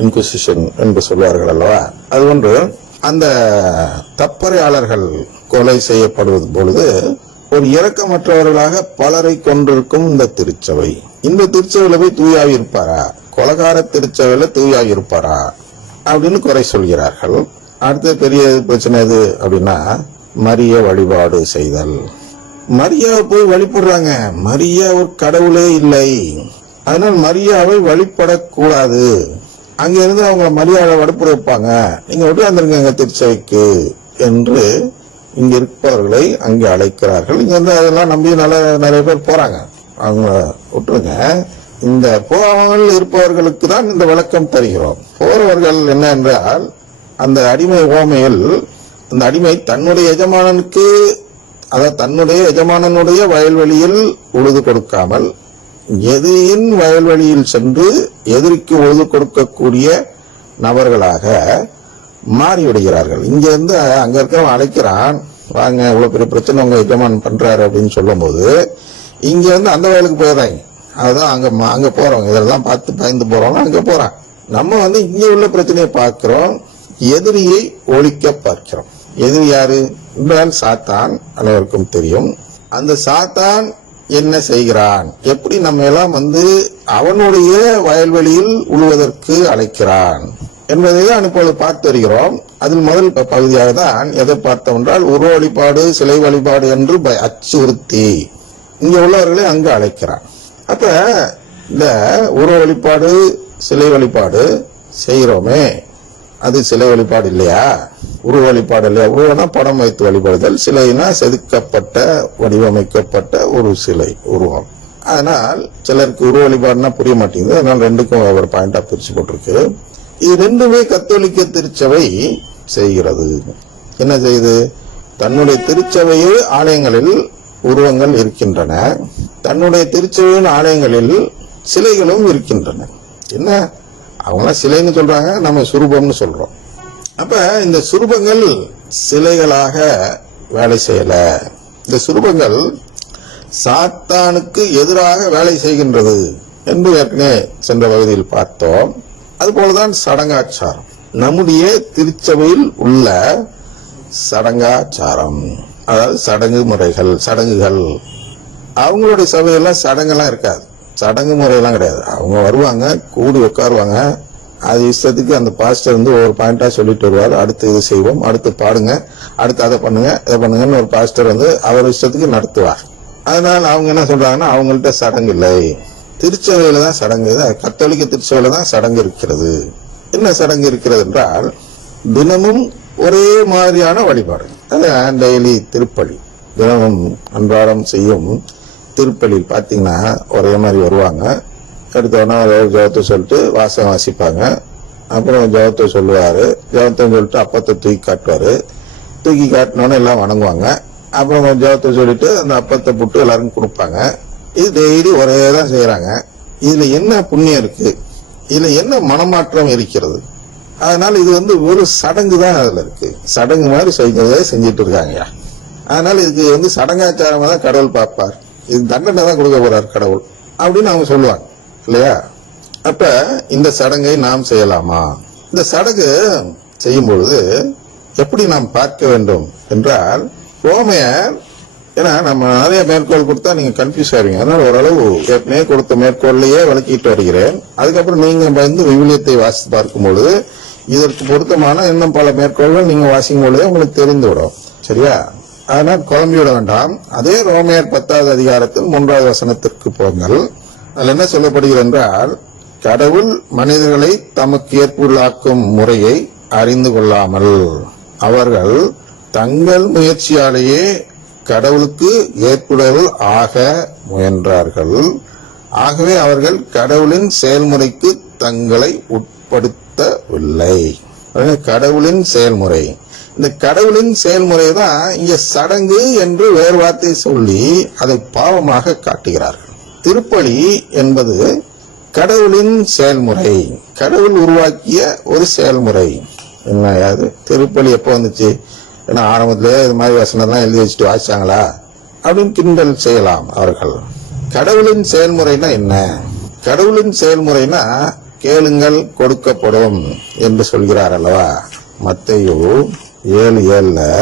இன்குசிஷன் என்று சொல்வார்கள் அல்லவா, அது ஒன்று. அந்த தப்பறையாளர்கள் கொலை செய்யப்படுவது பொழுது ஒரு இரக்கமற்றவர்களாக பலரை கொண்டிருக்கும் இந்த திருச்சபை, இந்த திருச்சபையில போய் தூயாவி இருப்பாரா, கொலகார திருச்சபையில தூயாவி இருப்பாரா அப்படின்னு குறை சொல்கிறார்கள். அடுத்த பெரிய பிரச்சனை எது அப்படின்னா, மரிய வழிபாடு செய்தல். மரியாவை போய் வழிபடுறாங்க. மரியா ஒரு கடவுளே இல்லை, அதனால் மரியாவை வழிபடக்கூடாது. அங்க இருந்து அவங்க மரியாதை வழிபட வைப்பாங்க, நீங்க விட்டு திருச்சபைக்கு என்று இங்க இருப்பவர்களை அங்கே அழைக்கிறார்கள். இங்க வந்து அதெல்லாம் நம்பி நிறைய பேர் போறாங்க. அவங்க விட்டுருங்க. இந்த போகாமல் இருப்பவர்களுக்கு தான் இந்த விளக்கம் தருகிறோம். போறவர்கள் என்ன என்றால், அந்த அடிமை ஓமையில் அந்த அடிமை தன்னுடைய எஜமானனுக்கு, அதாவது தன்னுடைய எஜமானனுடைய வயல்வெளியில் உழுது கொடுக்காமல் எதிரியின் வயல்வெளியில் சென்று எதிரிக்கு உழுது கொடுக்கக்கூடிய நபர்களாக மாறிவிடுகிறார்கள். இங்க இருந்து அங்க இருக்கிறவன் அழைக்கிறான், வாங்க இவ்வளவு பெரிய பிரச்சனை உங்க எஜமான் பண்றாரு அப்படின்னு சொல்லும் போது இங்க வந்து அந்த வயலுக்கு போயிடுறாங்க. அதுதான் அங்க போறவங்க இதெல்லாம் பார்த்து பயந்து போறவங்க அங்க போறான். நம்ம வந்து இங்க உள்ள பிரச்சனையை பார்க்கிறோம், எதிரியை ஒழிக்க பார்க்கிறோம். எதிரி யாரு என்றால் சாத்தான், அனைவருக்கும் தெரியும். அந்த சாத்தான் என்ன செய்கிறான், எப்படி நம்ம எல்லாம் வந்து அவனுடைய வயல்வெளியில் உழுவதற்கு அழைக்கிறான் என்பதை தான் இப்பொழுது பார்த்து வருகிறோம். அதில் முதல் பகுதியாக தான் எதை பார்த்தோம் என்றால், உருவ வழிபாடு சிலை வழிபாடு என்று அச்சுறுத்தி இங்க உள்ளவர்களை அங்கு அழைக்கிறான். அப்ப இந்த உருவ வழிபாடு சிலை வழிபாடு செய்கிறோமே, அது சிலை வழிபாடு இல்லையா, உருவ வழிபாடு இல்லையா? உருவனா படம் வைத்து வழிபடுதல், சிலைனா செதுக்கப்பட்ட வடிவமைக்கப்பட்ட ஒரு சிலை உருவம். அதனால் சிலருக்கு உருவ வழிபாடுனா புரிய மாட்டேங்குது, அதனால ரெண்டுக்கும் ஒரு பாயிண்டா பிரிச்சு போட்டிருக்கு. இது ரெண்டுமே கத்தோலிக்க திருச்சபை செய்கிறது. என்ன செய்யுது, தன்னுடைய திருச்சபையே ஆலயங்களில் உருவங்கள் இருக்கின்றன, தன்னுடைய திருச்சபையின் ஆலயங்களில் சிலைகளும் இருக்கின்றன. என்ன அவங்க சிலைன்னு சொல்றாங்க, நம்ம சுரூபம்னு சொல்றோம். அப்ப இந்த சுரூபங்கள் சிலைகளாக வேலை செய்யல. இந்த சுரூபங்கள் சாத்தானுக்கு எதிராக வேலை செய்கின்றது என்று ஏற்கனவே சென்ற பகுதியில் பார்த்தோம். அதுபோலதான் சடங்காச்சாரம், நம்முடைய திருச்சபையில் உள்ள சடங்காச்சாரம், அதாவது சடங்கு முறைகள், சடங்குகள். அவங்களுடைய சபையெல்லாம் சடங்கெல்லாம் இருக்காது, சடங்கு முறையெல்லாம் கிடையாது. அவங்க வருவாங்க, கூடி உட்காருவாங்க, அது இஷ்டத்துக்கு அந்த பாஸ்டர் வந்து ஒவ்வொரு பாயிண்டா சொல்லிட்டு வருவார். அடுத்து இது செய்வோம், அடுத்து பாடுங்க, அடுத்து அதை பண்ணுங்க, இதை பண்ணுங்கன்னு ஒரு பாஸ்டர் வந்து அவர் இஷ்டத்துக்கு நடத்துவார். அதனால அவங்க என்ன சொல்றாங்கன்னா, அவங்கள்ட்ட சடங்கு இல்லை. திருச்சபையில தான் சடங்கு, கத்தோலிக்க திருச்சபையில தான் சடங்கு இருக்கிறது. என்ன சடங்கு இருக்கிறது என்றால், தினமும் ஒரே மாதிரியான வழிபாடு. டெய்லி திருப்பலி, தினமும் அன்றாடம் செய்யும் திருப்பலி பாத்தீங்கன்னா ஒரே மாதிரி வருவாங்க. எடுத்தோன்னா ஜபத்தை சொல்லிட்டு வாசகம் வாசிப்பாங்க, அப்புறம் ஜபத்தை சொல்லுவாரு, ஜபத்தை சொல்லிட்டு அப்பத்தை தூக்கி காட்டுவாரு, தூக்கி காட்டினோன்னு எல்லாம் வணங்குவாங்க. அப்புறம் ஜபத்தை சொல்லிட்டு அந்த அப்பத்தை புட்டு எல்லாருக்கும் கொடுப்பாங்க. இது டெய்லி ஒரே தான் செய்யறாங்க. இதுல என்ன புண்ணியம் இருக்கு, இதுல என்ன மனமாற்றம் இருக்கிறது? அதனால இது வந்து ஒரு சடங்கு தான் அதுல இருக்கு, சடங்கு மாதிரி செஞ்சுட்டு இருக்காங்க. அதனால இதுக்கு வந்து சடங்காச்சாரமா தான் கடவுள் பார்ப்பார், இது தண்டனை தான் கொடுக்க போறார் கடவுள் அப்படின்னு அவங்க சொல்லுவாங்க இல்லையா? அப்ப இந்த சடங்கை நாம் செய்யலாமா? இந்த சடங்கு செய்யும் பொழுது எப்படி நாம் பார்க்க வேண்டும் என்றால், ரோமையர், ஏன்னா நம்ம நிறைய மேற்கோள் கொடுத்தா நீங்க கன்ஃபியூஸ் ஆவீங்க, அதனால ஓரளவு ஏற்கனவே கொடுத்த மேற்கோள்லயே விளக்கிட்டு வருகிறேன். அதுக்கப்புறம் நீங்க வந்து விவிலியத்தை வாசித்து பார்க்கும் பொழுது இதற்கு பொருத்தமான இன்னும் பல மேற்கோள்கள் நீங்க வாசிக்கும் பொழுதே உங்களுக்கு தெரிந்துவிடும். சரியா? அதனால் குழம்பிவிட வேண்டாம். அதே ரோமையர் 10வது அதிகாரத்தில் 3வது வசனத்திற்கு போங்கள். அதில் என்ன சொல்லப்படுகிறது என்றால், கடவுள் மனிதர்களை தமக்கு ஏற்புள்ளாக்கும் முறையை அறிந்து கொள்ளாமல் அவர்கள் தங்கள் முயற்சியாலேயே கடவுளுக்கு ஏற்புடையவர்கள் ஆக முயன்றார்கள். ஆகவே அவர்கள் கடவுளின் செயல்முறைக்கு தங்களை உட்படுத்தவில்லை. கடவுளின் செயல்முறை, இந்த கடவுளின் செயல்முறை தான் இங்க சடங்கு என்று வேறு வார்த்தை சொல்லி அதை பாவமாக காட்டுகிறார்கள். திருப்பலி என்பது கடவுளின் செயல்முறை, கடவுள் உருவாக்கிய ஒரு செயல்முறை. என்ன அது திருப்பலி எப்போ வந்துச்சு? ஏன்னா ஆரம்பத்திலே இது மாதிரி வசனம்லாம் எழுதி வச்சுட்டு வாசிச்சாங்களா அப்படின்னு கிண்டல் செய்யலாம் அவர்கள். கடவுளின் செயல்முறைனா என்ன? கடவுளின் செயல்முறைனா கேளுங்கள் கொடுக்கப்படும் என்று சொல்கிறார் அல்லவா? மத்தேயு 7:7